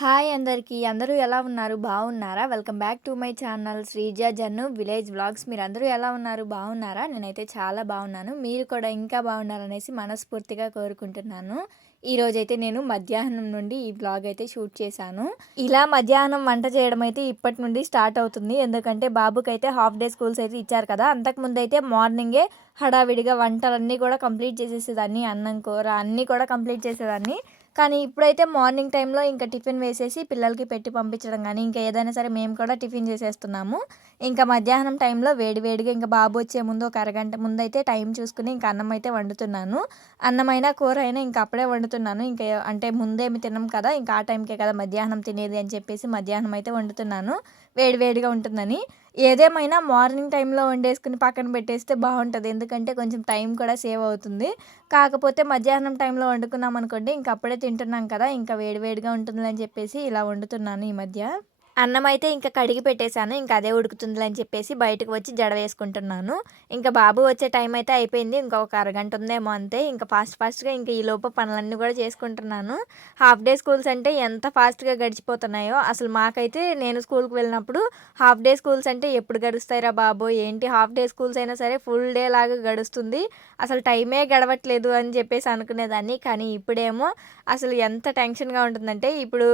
Hi అందరికీ. అందరూ ఎలా ఉన్నారు? బాగున్నారా? Welcome back to my channel Sreeja Jannu village vlogs. మీరందరూ ఎలా ఉన్నారు? బాగున్నారా? నేనైతే చాలా బాగున్నాను. మీరు కూడా ఇంకా బాగున్నారనేసి మనస్ఫూర్తిగా కోరుకుంటున్నాను. ఈరోజైతే నేను మధ్యాహ్నం నుండి ఈ వ్లాగ్ అయితే షూట్ చేశాను. ఇలా మధ్యాహ్నం వంట చేయడం అయితే ఇప్పటి నుండి స్టార్ట్ అవుతుంది. ఎందుకంటే బాబుకైతే హాఫ్ డే స్కూల్స్ అయితే ఇచ్చారు కదా. అంతకుముందైతే మార్నింగే హడావిడిగా వంటలన్నీ కూడా కంప్లీట్ చేసేసేదాన్ని. అన్నం, కూర అన్నీ కూడా కంప్లీట్ చేసేదాన్ని. కానీ ఇప్పుడైతే మార్నింగ్ టైంలో ఇంకా టిఫిన్ వేసేసి పిల్లలకి పెట్టి పంపించడం కానీ ఇంకా ఏదైనా సరే మేము కూడా టిఫిన్ చేసేస్తున్నాము. ఇంకా మధ్యాహ్నం టైంలో వేడివేడిగా ఇంకా బాబు వచ్చే ముందు ఒక అరగంట ముందు అయితే టైం చూసుకుని ఇంకా అన్నం అయితే వండుతున్నాను. అన్నమైనా కూర అయినా ఇంకా అప్పుడే వండుతున్నాను. ఇంకా అంటే ముందేమి తినం కదా, ఇంకా ఆ టైంకే కదా మధ్యాహ్నం తినేది అని చెప్పేసి మధ్యాహ్నం అయితే వండుతున్నాను, వేడివేడిగా ఉంటుందని. ఏదేమైనా మార్నింగ్ టైంలో వండేసుకుని పక్కన పెట్టేస్తే బాగుంటుంది, ఎందుకంటే కొంచెం టైం కూడా సేవ్ అవుతుంది. కాకపోతే మధ్యాహ్నం టైంలో వండుకున్నాం అనుకోండి, ఇంక అప్పుడే తింటున్నాం కదా, ఇంకా వేడివేడిగా ఉంటుందని చెప్పేసి ఇలా వండుతున్నాను ఈ మధ్య. అన్నం అయితే ఇంకా కడిగి పెట్టేశాను. ఇంకా అదే ఉడుకుతుందిలే అని చెప్పేసి బయటకు వచ్చి జడ వేసుకుంటున్నాను. ఇంకా బాబు వచ్చే టైం అయితే అయిపోయింది. ఇంకా ఒక అరగంట ఉందేమో అంతే. ఇంకా ఫాస్ట్గా ఇంకా ఈ లోపు పనులన్నీ కూడా చేసుకుంటున్నాను. హాఫ్ డే స్కూల్స్ అంటే ఎంత ఫాస్ట్గా గడిచిపోతున్నాయో అసలు. మాకైతే నేను స్కూల్కి వెళ్ళినప్పుడు హాఫ్ డే స్కూల్స్ అంటే ఎప్పుడు గడుస్తాయిరా బాబో, ఏంటి హాఫ్ డే స్కూల్స్ అయినా సరే ఫుల్ డే లాగా గడుస్తుంది, అసలు టైమే గడవట్లేదు అని చెప్పేసి అనుకునేదాన్ని. కానీ ఇప్పుడేమో అసలు ఎంత టెన్షన్గా ఉంటుందంటే, ఇప్పుడు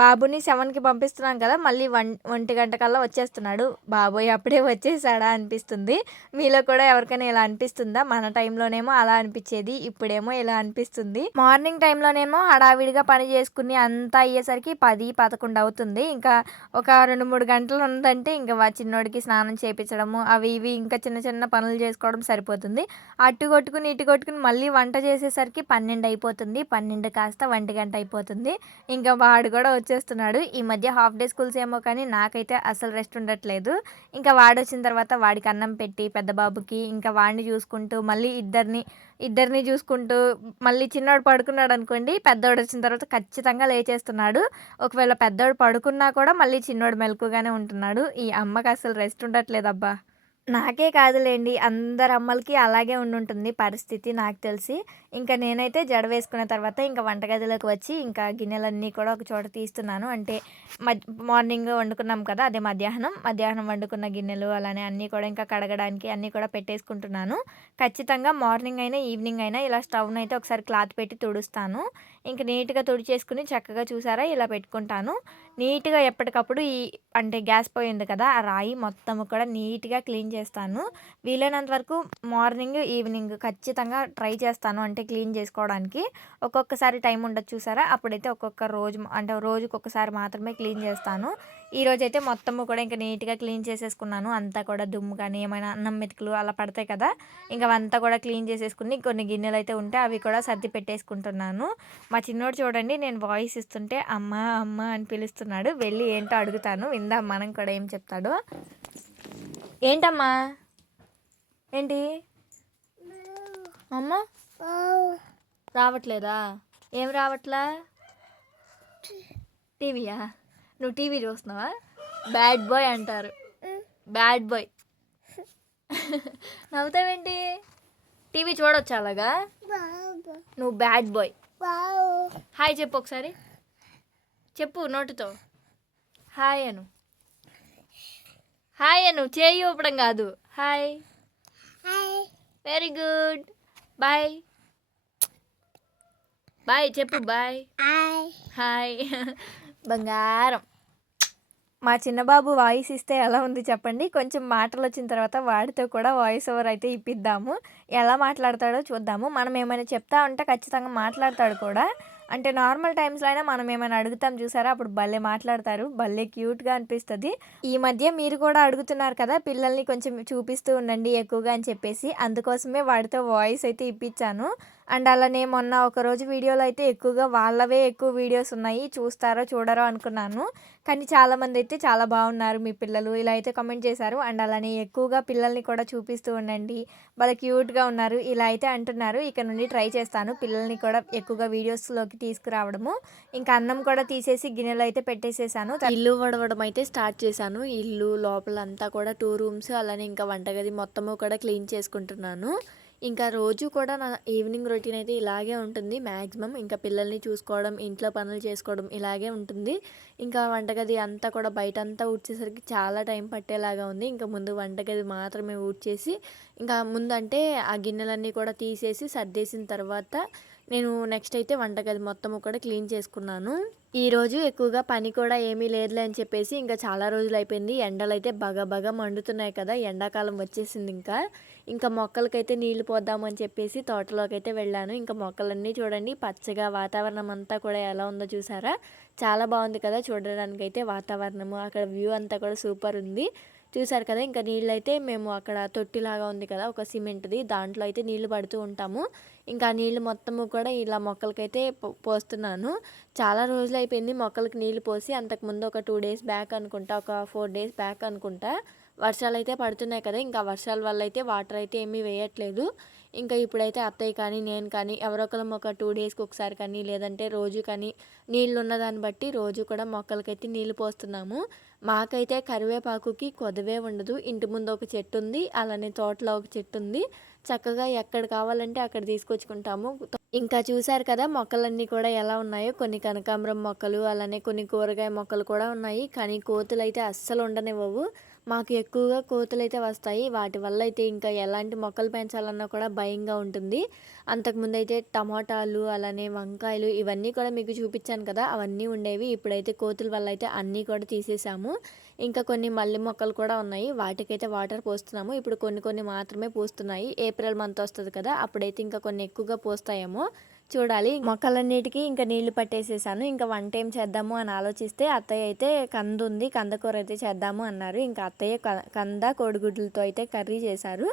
బాబుని 7కి పంపిస్తున్నాం కదా, మళ్ళీ 1 గంట కల్లా వచ్చేస్తున్నాడు. బాబోయ్ అప్పుడే వచ్చేసాడా అనిపిస్తుంది. మీలో కూడా ఎవరికైనా ఇలా అనిపిస్తుందా? మన టైంలోనేమో అలా అనిపించేది, ఇప్పుడేమో ఇలా అనిపిస్తుంది. మార్నింగ్ టైంలోనేమో హడావిడిగా పని చేసుకుని అంతా అయ్యేసరికి 10, 11 అవుతుంది. ఇంకా ఒక 2-3 గంటలు ఉందంటే ఇంకా చిన్నోడికి స్నానం చేయించడము అవి ఇవి ఇంకా చిన్న చిన్న పనులు చేసుకోవడం సరిపోతుంది. అటు కొట్టుకుని ఇటు కొట్టుకుని మళ్ళీ వంట చేసేసరికి 12 అయిపోతుంది. 12 కాస్త 1 గంట అయిపోతుంది. ఇంకా వాడు కూడా వచ్చేస్తున్నాడు. ఈ మధ్య హాఫ్ డే స్కూల్స్ ఏమో కానీ నాకైతే అసలు రెస్ట్ ఉండట్లేదు. ఇంకా వాడు వచ్చిన తర్వాత వాడికి అన్నం పెట్టి పెద్ద బాబుకి ఇంకా వాడిని చూసుకుంటూ మళ్ళీ ఇద్దరిని చూసుకుంటూ మళ్ళీ చిన్నోడు పడుకున్నాడు అనుకోండి, పెద్దోడు వచ్చిన తర్వాత ఖచ్చితంగా లేచేస్తున్నాడు. ఒకవేళ పెద్దోడు పడుకున్నా కూడా మళ్ళీ చిన్నోడు మెలకుగానే ఉంటున్నాడు. ఈ అమ్మకి అసలు రెస్ట్ ఉండట్లేదబ్బా. నాకే కాదులేండి, అందరు అమ్మలకి అలాగే ఉండుంటుంది పరిస్థితి నాకు తెలిసి. ఇంకా నేనైతే జడ వేసుకున్న తర్వాత ఇంకా వంటగదిలోకి వచ్చి ఇంకా గిన్నెలన్నీ కూడా ఒక చోట తీస్తున్నాను. అంటే మార్నింగ్ వండుకున్నాం కదా, అదే మధ్యాహ్నం వండుకున్న గిన్నెలు అలానే అన్నీ కూడా ఇంకా కడగడానికి అన్నీ కూడా పెట్టేసుకుంటున్నాను. ఖచ్చితంగా మార్నింగ్ అయినా ఈవినింగ్ అయినా ఇలా స్టవ్ని అయితే ఒకసారి క్లాత్ పెట్టి తుడుస్తాను. ఇంక నీట్గా తుడిచేసుకుని చక్కగా చూసారా ఇలా పెట్టుకుంటాను. నీట్గా ఎప్పటికప్పుడు అంటే గ్యాస్ పొయ్యి ఉంది కదా, ఆ రాయి మొత్తం కూడా నీట్గా క్లీన్ చేస్తాను. వీలైనంత వరకు మార్నింగ్ ఈవినింగ్ ఖచ్చితంగా ట్రై చేస్తాను అంటే క్లీన్ చేసుకోవడానికి. ఒక్కొక్కసారి టైం ఉండదు చూసారా, అప్పుడైతే ఒక్కొక్క రోజు అంటే రోజుకొకసారి మాత్రమే క్లీన్ చేస్తాను. ఈరోజైతే మొత్తము కూడా ఇంకా నీట్గా క్లీన్ చేసేసుకున్నాను. అంతా కూడా దుమ్ము కానీ ఏమైనా అన్నం మెతుకులు అలా పడతాయి కదా, ఇంకా అవంతా కూడా క్లీన్ చేసేసుకుని కొన్ని గిన్నెలు అయితే ఉంటే అవి కూడా సర్ది పెట్టేసుకుంటున్నాను. మా చిన్నోడు చూడండి, నేను వాయిస్ ఇస్తుంటే అమ్మ అమ్మ అని పిలుస్తున్నాడు. వెళ్ళి ఏంటో అడుగుతాను, విందాం మనం కూడా ఏం చెప్తాడో. ఏంటమ్మా? ఏంటి అమ్మ? రావట్లేదా? ఏం రావట్లా? టీవీయా? నువ్వు టీవీ చూస్తున్నావా? బ్యాడ్ బాయ్ అంటారు, బ్యాడ్ బాయ్. నవ్వుతావేంటి? టీవీ చూడొచ్చు అలాగా? నువ్వు బ్యాడ్ బాయ్. హాయ్ చెప్పు ఒకసారి, చెప్పు నోటితో హాయ్ అను. హాయ్ అను, చేయి ఊపడం కాదు, hi. Very good. Bye bye చెప్పు, బాయ్. హాయ్. బంగారం. మా చిన్నబాబు వాయిస్ ఇస్తే ఎలా ఉంది చెప్పండి. కొంచెం మాటలు వచ్చిన తర్వాత వాడితో కూడా వాయిస్ ఓవర్ అయితే ఇప్పిద్దాము. ఎలా మాట్లాడతాడో చూద్దాము. మనం ఏమైనా చెప్తా ఉంటే ఖచ్చితంగా మాట్లాడతాడు కూడా. అంటే నార్మల్ టైమ్స్లో అయినా మనం ఏమైనా అడుగుతాం చూసారా, అప్పుడు భలే మాట్లాడతారు, భలే క్యూట్గా అనిపిస్తుంది. ఈ మధ్య మీరు కూడా అడుగుతున్నారు కదా పిల్లల్ని కొంచెం చూపిస్తూ ఉండండి ఎక్కువగా అని చెప్పేసి, అందుకోసమే వాడితో వాయిస్ అయితే ఇప్పించాను. అండ్ అలానే మొన్న ఒకరోజు వీడియోలో అయితే ఎక్కువగా వాళ్ళవే ఎక్కువ వీడియోస్ ఉన్నాయి, చూస్తారో చూడరో అనుకున్నాను. కానీ చాలామంది అయితే చాలా బాగున్నారు మీ పిల్లలు ఇలా అయితే కామెంట్ చేశారు. అండ్ అలానే ఎక్కువగా పిల్లల్ని కూడా చూపిస్తూ ఉండండి, వాళ్ళ క్యూట్గా ఉన్నారు ఇలా అయితే అంటున్నారు. ఇక నుండి ట్రై చేస్తాను పిల్లల్ని కూడా ఎక్కువగా వీడియోస్లోకి తీసుకురావడము. ఇంకా అన్నం కూడా తీసేసి గిన్నెలో అయితే పెట్టేసేసాను. ఇల్లు వడవడం అయితే స్టార్ట్ చేశాను. ఇల్లు లోపల అంతా కూడా 2 రూమ్స్ అలానే ఇంకా వంటగది మొత్తము కూడా క్లీన్ చేసుకుంటున్నాను. ఇంకా రోజు కూడా నా ఈవినింగ్ రొటీన్ అయితే ఇలాగే ఉంటుంది మ్యాక్సిమం. ఇంకా పిల్లల్ని చూసుకోవడం, ఇంట్లో పనులు చేసుకోవడం ఇలాగే ఉంటుంది. ఇంకా వంటగది అంతా కూడా బయటంతా ఊడ్చేసరికి చాలా టైం పట్టేలాగా ఉంది. ఇంకా ముందు వంటగది మాత్రమే ఊడ్చేసి, ఇంకా ముందంటే ఆ గిన్నెలన్నీ కూడా తీసేసి సర్దేసిన తర్వాత నేను నెక్స్ట్ అయితే వంటగది మొత్తము కూడా క్లీన్ చేసుకున్నాను. ఈరోజు ఎక్కువగా పని కూడా ఏమీ లేదులే అని చెప్పేసి ఇంకా చాలా రోజులైపోయింది. ఎండలైతే బగ మండుతున్నాయి కదా! ఎండాకాలం వచ్చేసింది ఇంకా. ఇంకా మొక్కలకైతే నీళ్లు పోద్దామని చెప్పేసి తోటలోకైతే వెళ్ళాను. ఇంకా మొక్కలన్నీ చూడండి పచ్చగా వాతావరణం అంతా కూడా ఎలా ఉందో చూసారా? చాలా బాగుంది కదా చూడడానికైతే వాతావరణము. అక్కడ వ్యూ అంతా కూడా సూపర్ ఉంది. చూసారు కదా! ఇంకా నీళ్ళైతే మేము అక్కడ తొట్టిలాగా ఉంది కదా! ఒక సిమెంట్‌ది దాంట్లో అయితే నీళ్లు పడుతూ ఉంటాము. ఇంకా నీళ్ళు మొత్తము కూడా ఇలా మొక్కలకైతే పోస్తున్నాను. చాలా రోజులైపోయింది మొక్కలకి నీళ్ళు పోసి. అంతకుముందు ఒక 2 డేస్ బ్యాక్ అనుకుంటా, ఒక 4 డేస్ బ్యాక్ అనుకుంటా వర్షాలైతే పడుతున్నాయి కదా! ఇంకా వర్షాల వల్ల అయితే వాటర్ అయితే ఏమీ వేయట్లేదు. ఇంకా ఇప్పుడైతే అత్తయ్య కానీ, నేను కానీ ఎవరో ఒకళ్ళం ఒక 2 డేస్‌కి ఒకసారి కానీ, లేదంటే రోజు కానీ నీళ్ళున్న దాన్ని బట్టి రోజు కూడా మొక్కలకైతే నీళ్ళు పోస్తున్నాము. మాకైతే కరివేపాకుకి కొదవే ఉండదు. ఇంటి ముందు ఒక చెట్టు ఉంది. అలానే తోటలో ఒక చెట్టు ఉంది. చక్కగా ఎక్కడ కావాలంటే అక్కడ తీసుకొచ్చుకుంటాము. ఇంకా చూసారు కదా మొక్కలన్నీ కూడా ఎలా ఉన్నాయో. కొన్ని కనకాంబరం మొక్కలు, అలానే కొన్ని కూరగాయ మొక్కలు కూడా ఉన్నాయి. కానీ కోతులైతే అస్సలు ఉండనివ్వవు. మాకు ఎక్కువగా కోతులైతే వస్తాయి. వాటి వల్ల అయితే ఇంకా ఎలాంటి మొక్కలు పెంచాలన్నా కూడా భయంగా ఉంటుంది. అంతకుముందైతే టమాటాలు, అలానే వంకాయలు ఇవన్నీ కూడా మీకు చూపించాను కదా! అవన్నీ ఉండేవి. ఇప్పుడైతే కోతుల వల్ల అయితే అన్నీ కూడా తీసేసాము. ఇంకా కొన్ని మల్లె మొక్కలు కూడా ఉన్నాయి. వాటికైతే వాటర్ పోస్తున్నాము. ఇప్పుడు కొన్ని మాత్రమే పూస్తున్నాయి. ఏప్రిల్ మంత్ వస్తది కదా! అప్పుడైతే ఇంకా కొన్ని ఎక్కువగా పూస్తాయేమో చూడాలి. మొక్కలన్నిటికీ ఇంకా నీళ్లు పట్టేసేసాను. ఇంకా వంట ఏం చేద్దాము అని ఆలోచిస్తే అత్తయ్య అయితే కందుంది, కందకూర అయితే చేద్దాము అన్నారు. ఇంకా అత్తయ్య కంద కోడిగుడ్లతో అయితే కర్రీ చేశారు.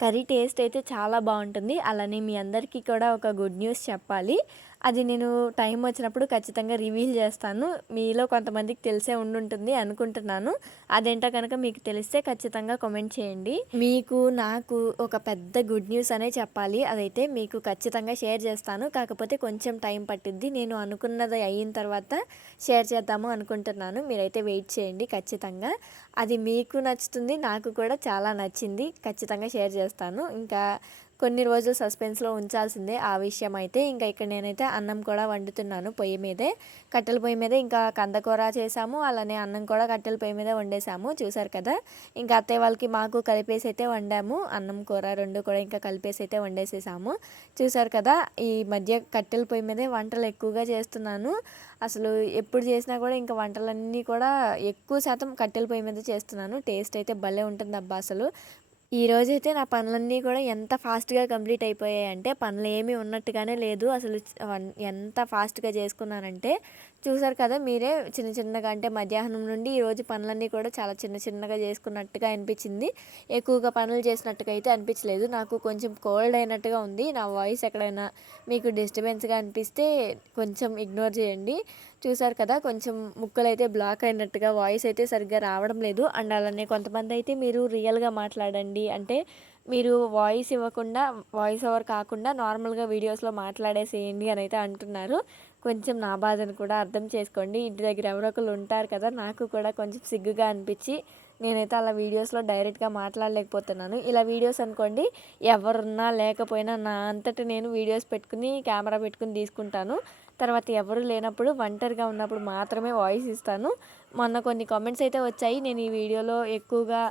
కర్రీ టేస్ట్ అయితే చాలా బాగుంటుంది. అలానే మీ అందరికీ కూడా ఒక గుడ్ న్యూస్ చెప్పాలి. అది నేను టైం వచ్చినప్పుడు ఖచ్చితంగా రివీల్ చేస్తాను. మీలో కొంతమందికి తెలిసే ఉండుంటుంది అనుకుంటున్నాను. అదేంటో కనుక మీకు తెలిస్తే ఖచ్చితంగా కామెంట్ చేయండి. మీకు నాకు ఒక పెద్ద గుడ్ న్యూస్ అనే చెప్పాలి. అదైతే మీకు ఖచ్చితంగా షేర్ చేస్తాను. కాకపోతే కొంచెం టైం పట్టిద్ది. నేను అనుకున్నది అయిన తర్వాత షేర్ చేద్దాము అనుకుంటున్నాను. మీరైతే వెయిట్ చేయండి ఖచ్చితంగా. అది మీకు నచ్చుతుంది, నాకు కూడా చాలా నచ్చింది. ఖచ్చితంగా షేర్ చేస్తాను. ఇంకా కొన్ని రోజులు సస్పెన్స్లో ఉంచాల్సిందే ఆ విషయం అయితే. ఇంకా ఇక్కడ నేనైతే అన్నం కూడా వండుతున్నాను పొయ్యి మీదే, కట్టెల పొయ్యి మీద. ఇంకా కందకూర చేసాము, అలానే అన్నం కూడా కట్టెల పొయ్యి మీద వండేసాము. చూసారు కదా! ఇంకా అత్తయ్య వాళ్ళకి మాకు కలిపేసి అయితే వండాము. అన్నం కూర రెండు కూడా ఇంకా కలిపేసి అయితే వండేసేసాము. చూసారు కదా! ఈ మధ్య కట్టెల పొయ్యి మీదే వంటలు ఎక్కువగా చేస్తున్నాను. అసలు ఎప్పుడు చేసినా కూడా ఇంకా వంటలన్నీ కూడా ఎక్కువ శాతం కట్టెల పొయ్యి మీద చేస్తున్నాను. టేస్ట్ అయితే భలే ఉంటుంది అబ్బా అసలు. ఈరోజైతే నా పనులన్నీ కూడా ఎంత ఫాస్ట్‌గా కంప్లీట్ అయిపోయాయంటే, పనులు ఏమీ ఉన్నట్టుగానే లేదు. అసలు ఎంత ఫాస్ట్‌గా చేసుకున్నానంటే, చూసారు కదా మీరే చిన్నగా. అంటే మధ్యాహ్నం నుండి ఈరోజు పనులన్నీ కూడా చాలా చిన్నగా చేసుకున్నట్టుగా అనిపించింది. ఎక్కువగా పనులు చేసినట్టుగా అయితే అనిపించలేదు. నాకు కొంచెం కోల్డ్ అయినట్టుగా ఉంది. నా వాయిస్ ఎక్కడైనా మీకు డిస్టర్బెన్స్‌గా అనిపిస్తే కొంచెం ఇగ్నోర్ చేయండి. చూసారు కదా కొంచెం ముక్కలైతే బ్లాక్ అయినట్టుగా, వాయిస్ అయితే సరిగ్గా రావడం లేదు. అండ్ అలానే కొంతమంది అయితే మీరు రియల్‌గా మాట్లాడండి, అంటే మీరు వాయిస్ ఇవ్వకుండా, వాయిస్ ఓవర్ కాకుండా నార్మల్‌గా వీడియోస్‌లో మాట్లాడేసేయండి అని అయితే అంటున్నారు. కొంచెం నా బాధను కూడా అర్థం చేసుకోండి. ఇంటి దగ్గర ఎవరో ఒకళ్ళు ఉంటారు కదా! నాకు కూడా కొంచెం సిగ్గుగా అనిపించి నేనైతే అలా వీడియోస్‌లో డైరెక్ట్‌గా మాట్లాడలేకపోతున్నాను. ఇలా వీడియోస్ అనుకోండి ఎవరున్నా లేకపోయినా నా అంతట నేను వీడియోస్ పెట్టుకుని, కెమెరా పెట్టుకుని తీసుకుంటాను. తర్వాత ఎవరు లేనప్పుడు ఒంటరిగా ఉన్నప్పుడు మాత్రమే వాయిస్ ఇస్తాను. మొన్న కొన్ని కామెంట్స్ అయితే వచ్చాయి. నేను ఈ వీడియోలో ఎక్కువగా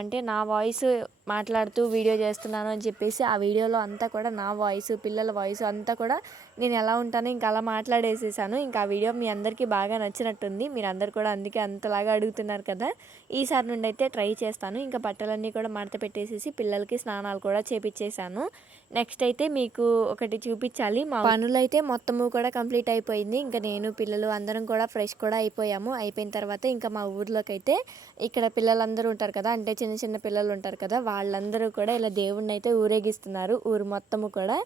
అంటే నా వాయిస్ మాట్లాడుతూ వీడియో చేస్తున్నాను అని చెప్పేసి, ఆ వీడియోలో అంతా కూడా నా వాయిస్, పిల్లల వాయిస్ అంతా కూడా నేను ఎలా ఉంటానో ఇంకా అలా మాట్లాడేసేసాను. ఇంకా ఆ వీడియో మీ అందరికీ బాగా నచ్చినట్టుంది. మీరందరూ కూడా అందుకే అంతలాగా అడుగుతున్నారు కదా! ఈసారి నుండి అయితే ట్రై చేస్తాను. ఇంకా బట్టలన్నీ కూడా మడత పెట్టేసేసి పిల్లలకి స్నానాలు కూడా చేపిచ్చేసాను. నెక్స్ట్ అయితే మీకు ఒకటి చూపించాలి. మా పనులైతే మొత్తము కూడా కంప్లీట్ అయిపోయింది. ఇంకా నేను పిల్లలు అందరం కూడా ఫ్రెష్ కూడా అయిపోయాము. అయిపోయిన తర్వాత ఇంకా మా ఊర్లోకైతే ఇక్కడ పిల్లలందరూ ఉంటారు కదా! అంటే చిన్న పిల్లలు ఉంటారు కదా! వాళ్ళందరూ కూడా ఇలా దేవుడిని అయితే ఊరేగిస్తున్నారు. ఊరు మొత్తము కూడా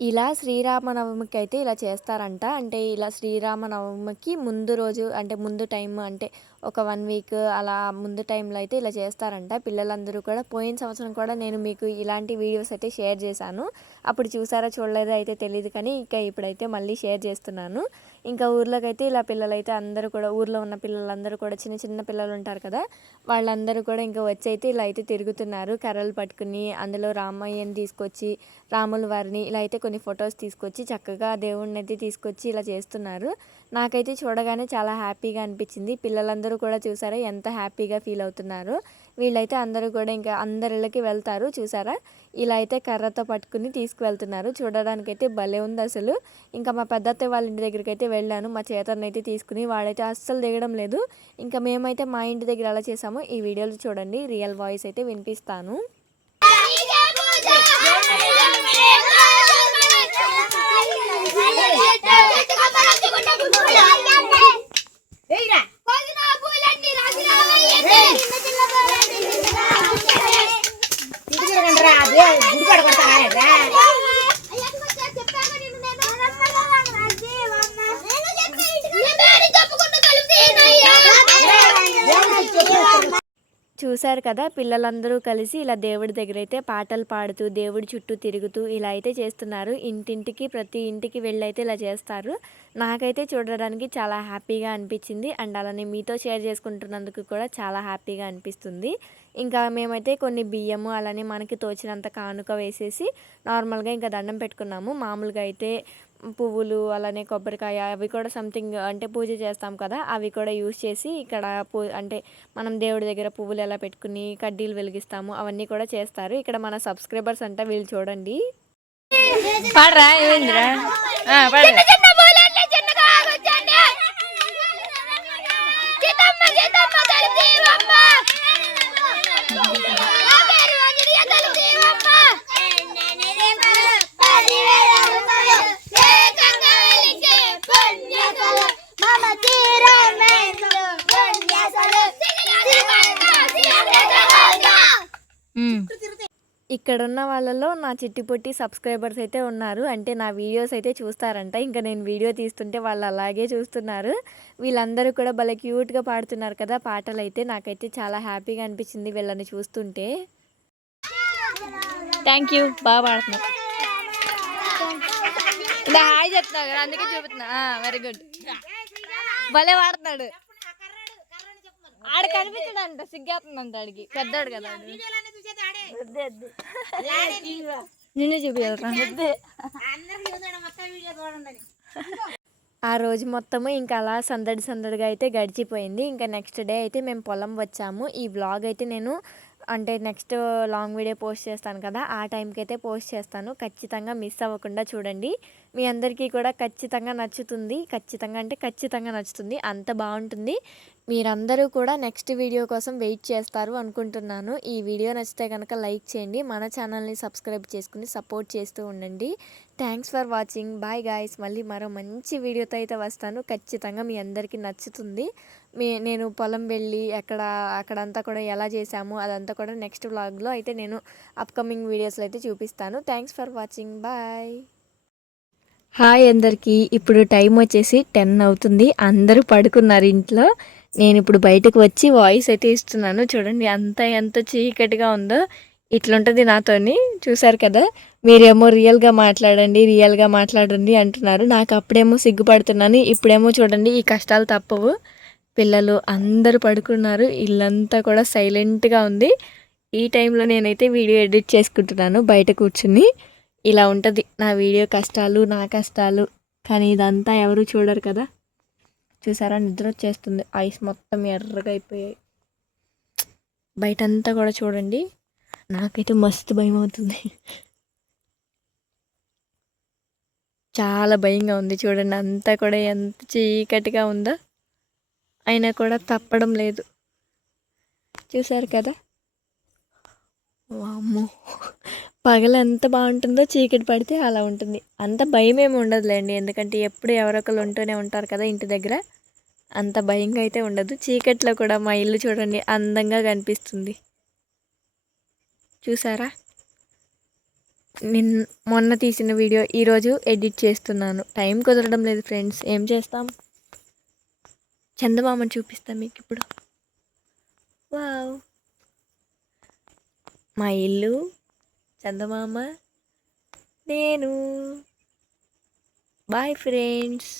ఇలా శ్రీరామనవమికి అయితే ఇలా చేస్తారంట. అంటే ఇలా శ్రీరామనవమికి ముందు రోజు, అంటే ముందు టైం, అంటే ఒక 1 వీక్ అలా ముందు టైంలో అయితే ఇలా చేస్తారంట. పిల్లలందరూ కూడా పోయిన సంవత్సరం కూడా నేను మీకు ఇలాంటి వీడియోస్ అయితే షేర్ చేశాను. అప్పుడు చూసారా చూడలేదో అయితే తెలీదు కానీ ఇప్పుడైతే మళ్ళీ షేర్ చేస్తున్నాను. ఇంకా ఊర్లోకైతే ఇలా పిల్లలైతే అందరూ కూడా ఊర్లో ఉన్న పిల్లలందరూ కూడా చిన్న చిన్న పిల్లలు ఉంటారు కదా, వాళ్ళందరూ కూడా ఇంకా వచ్చి అయితే ఇలా అయితే తిరుగుతున్నారు కర్రలు పట్టుకుని. అందులో రామయ్యని తీసుకొచ్చి, రాముల వారిని ఇలా అయితే కొన్ని ఫొటోస్ తీసుకొచ్చి చక్కగా దేవుడిని అయితే తీసుకొచ్చి ఇలా చేస్తున్నారు. నాకైతే చూడగానే చాలా హ్యాపీగా అనిపించింది. పిల్లలందరూ కూడా చూసారా ఎంత హ్యాపీగా ఫీల్ అవుతున్నారు. వీళ్ళైతే అందరూ కూడా ఇంకా అందరిళ్ళకి వెళ్తారు చూసారా, ఇలా అయితే కర్రతో పట్టుకుని తీసుకువెళ్తున్నారు. చూడడానికైతే భలే ఉంది అసలు. ఇంకా మా పెద్దత్తయ్య వాళ్ళ ఇంటి దగ్గరికి అయితే వెళ్ళాను మా చేతనైతే అయితే తీసుకుని. వాడైతే అస్సలు దిగడం లేదు. ఇంకా మేమైతే మా ఇంటి దగ్గర ఎలా చేసామో ఈ వీడియోలో చూడండి, రియల్ వాయిస్ అయితే వినిపిస్తాను. చూశారు కదా, పిల్లలందరూ కలిసి ఇలా దేవుడి దగ్గర అయితే పాటలు పాడుతూ దేవుడి చుట్టూ తిరుగుతూ ఇలా అయితే చేస్తున్నారు. ఇంటింటికి ప్రతి ఇంటికి వెళ్ళైతే ఇలా చేస్తారు. నాకైతే చూడడానికి చాలా హ్యాపీగా అనిపించింది. అండ్ అలానే మీతో షేర్ చేసుకుంటున్నందుకు కూడా చాలా హ్యాపీగా అనిపిస్తుంది. ఇంకా మేమైతే కొన్ని బియ్యము అలానే మనకి తోచినంత కానుక వేసేసి నార్మల్గా ఇంకా దండం పెట్టుకున్నాము. మామూలుగా అయితే పువ్వులు అలానే కొబ్బరికాయ అవి కూడా సంథింగ్ అంటే పూజ చేస్తాం కదా, అవి కూడా యూజ్ చేసి ఇక్కడ అంటే మనం దేవుడి దగ్గర పువ్వులు ఎలా పెట్టుకుని కడ్డీలు వెలిగిస్తాము అవన్నీ కూడా చేస్తారు. ఇక్కడ మన సబ్స్క్రైబర్స్ అంట వీళ్ళు చూడండి. పాడరా ఏమైందిరా ఇక్కడున్న వాళ్ళలో నా చిట్టి పొట్టి సబ్స్క్రైబర్స్ అయితే ఉన్నారు. అంటే నా వీడియోస్ అయితే చూస్తారంట. ఇంకా నేను వీడియో తీస్తుంటే వాళ్ళు అలాగే చూస్తున్నారు. వీళ్ళందరూ కూడా భలే క్యూట్గా పాడుతున్నారు కదా పాటలు అయితే. నాకైతే చాలా హ్యాపీగా అనిపించింది వీళ్ళని చూస్తుంటే. థ్యాంక్ యూ, బాగా పాడుతున్నారు. ఇలా హాయ్ చెప్తున్నావు కదా అందుకే చూపుతున్నా. వెరీ గుడ్, భలే పాడుతున్నాడు. ఆడ కనిపించడంట సిగ్గేస్తుందంట, ఆడికి పెద్దాడు కదా నిన్నే చూపించాలరా. ఆ రోజు మొత్తము ఇంకా అలా సందడిగా అయితే గడిచిపోయింది. ఇంకా నెక్స్ట్ డే అయితే మేము పొలం వచ్చాము. ఈ వ్లాగ్ అయితే నేను అంటే నెక్స్ట్ లాంగ్ వీడియో పోస్ట్ చేస్తాను కదా, ఆ టైంకి అయితే పోస్ట్ చేస్తాను. ఖచ్చితంగా మిస్ అవ్వకుండా చూడండి. మీ అందరికీ కూడా ఖచ్చితంగా నచ్చుతుంది. ఖచ్చితంగా నచ్చుతుంది, అంత బాగుంటుంది. మీరందరూ కూడా నెక్స్ట్ వీడియో కోసం వెయిట్ చేస్తారు అనుకుంటున్నాను. ఈ వీడియో నచ్చితే కనుక లైక్ చేయండి, మన ఛానల్ని సబ్స్క్రైబ్ చేసుకుని సపోర్ట్ చేస్తూ ఉండండి. Thanks for watching. Bye guys. మళ్ళీ మరో మంచి వీడియోతో అయితే వస్తాను. ఖచ్చితంగా మీ అందరికీ నచ్చుతుంది. నేను పొలం వెళ్ళి అక్కడంతా కూడా ఎలా చేశాము అదంతా కూడా నెక్స్ట్ వ్లాగ్లో అయితే నేను అప్కమింగ్ వీడియోస్లో అయితే చూపిస్తాను. Thanks for watching. Bye. Hi అందరికీ. ఇప్పుడు టైం వచ్చేసి 10 అవుతుంది. అందరూ పడుకున్నారు ఇంట్లో. నేను ఇప్పుడు బయటకు వచ్చి వాయిస్ అయితే ఇస్తున్నాను. చూడండి ఎంత చీకటిగా ఉందో. ఇట్లుంటుంది నాతోని. చూసారు కదా, మీరేమో రియల్గా మాట్లాడండి అంటున్నారు. నాకు అప్పుడేమో సిగ్గుపడుతున్నాను, ఇప్పుడేమో చూడండి ఈ కష్టాలు తప్పవు. పిల్లలు అందరూ పడుకున్నారు, ఇల్లంతా కూడా సైలెంట్గా ఉంది. ఈ టైంలో నేనైతే వీడియో ఎడిట్ చేసుకుంటున్నాను బయట కూర్చుని. ఇలా ఉంటుంది నా వీడియో కష్టాలు, నా కష్టాలు. కానీ ఇదంతా ఎవరు చూడరు కదా. చూసారా, నిద్ర వచ్చేస్తుంది. ఐస్ మొత్తం ఎర్రగా అయిపోయాయి. బయటంతా కూడా చూడండి. నాకైతే మస్తు భయం అవుతుంది, చాలా భయంగా ఉంది. చూడండి అంతా కూడా ఎంత చీకటిగా ఉందో, అయినా కూడా తప్పడం లేదు. చూసారు కదా, వామ్మో, పగలు ఎంత బాగుంటుందో చీకటి పడితే అలా ఉంటుంది. అంత భయం ఏమి ఉండదులేండి, ఎందుకంటే ఎప్పుడు ఎవరొకరు ఉంటూనే ఉంటారు కదా ఇంటి దగ్గర. అంత భయంగా అయితే ఉండదు. చీకట్లో కూడా మా ఇల్లు చూడండి అందంగా కనిపిస్తుంది. చూసారా, మొన్న తీసిన వీడియో ఈరోజు ఎడిట్ చేస్తున్నాను. టైం కుదరడం లేదు ఫ్రెండ్స్, ఏం చేస్తాం. చందమామని చూపిస్తాం మీకు ఇప్పుడు. వావ్, మా ఇల్లు, చందమామ, నేను. Bye friends.